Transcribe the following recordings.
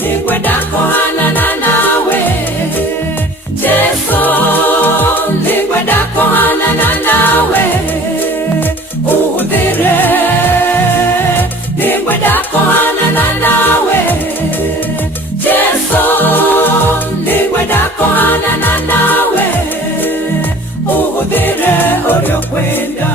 Nikwenda kuhanana nawe Yesu, nikwenda kuhanana nawe UHUTHIRE, nikwenda kuhanana nawe Yesu, nikwenda kuhanana nawe UHUTHIRE uliokwenda.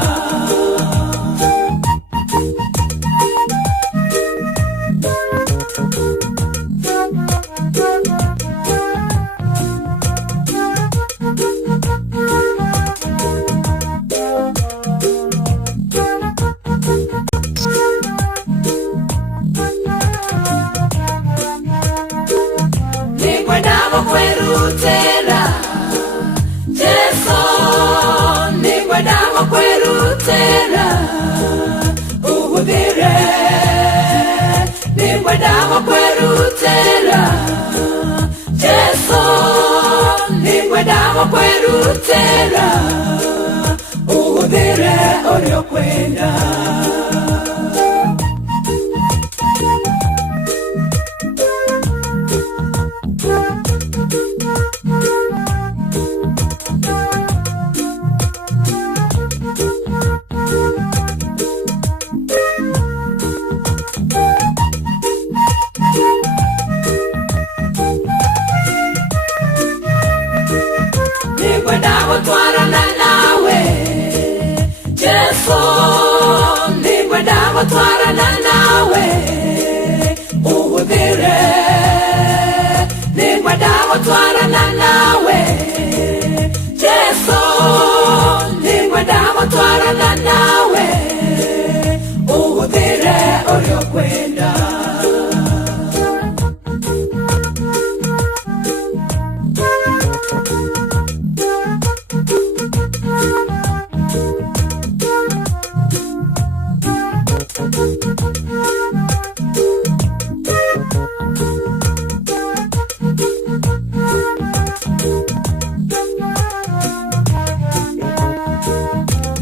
Kwerutera Yesu, nikwenda kwerutera UHUTHIRE, nikwenda kwerutera Yesu, nikwenda kwerutera UHUTHIRE uliokwenda. Nikwenda gutwarana nawe Yesu, nikwenda gutwarana nawe UHUTHIRE, nikwenda gutwarana nawe Yesu, nikwenda gutwarana nawe UHUTHIRE uliokwenda.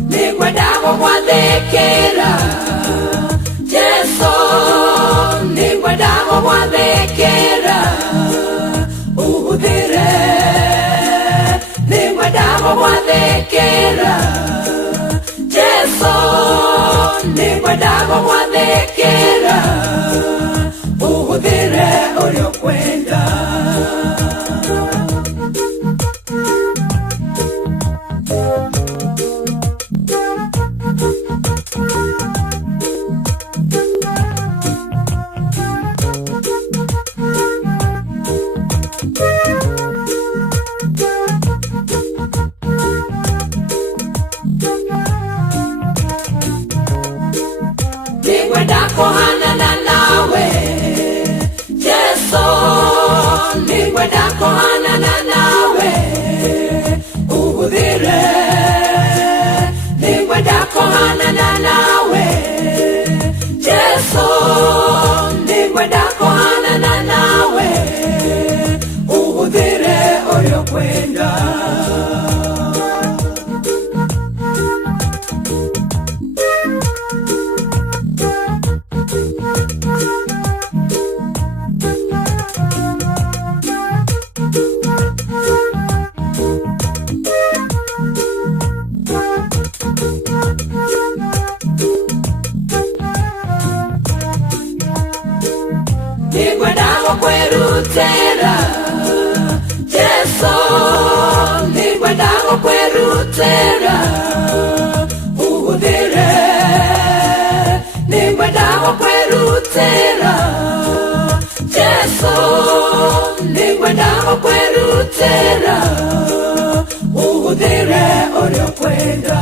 Nikwenda kugwathikira Yesu, nikwenda kugwathikira UHUTHIRE, nikwenda kugwathikira Yesu, nikwenda kugwathikira UHUTHIRE uliokwenda. Nikwenda kuhanana nawe Yesu, nikwenda kuhanana nawe UHUTHIRE, nikwenda kuhanana nawe Yesu, nikwenda kuhanana nawe UHUTHIRE uliokwenda. Nikwenda kwerutera Yesu, nikwenda kwerutera UHUTHIRE, nikwenda kwerutera Yesu, nikwenda kwerutera UHUTHIRE uliokwenda.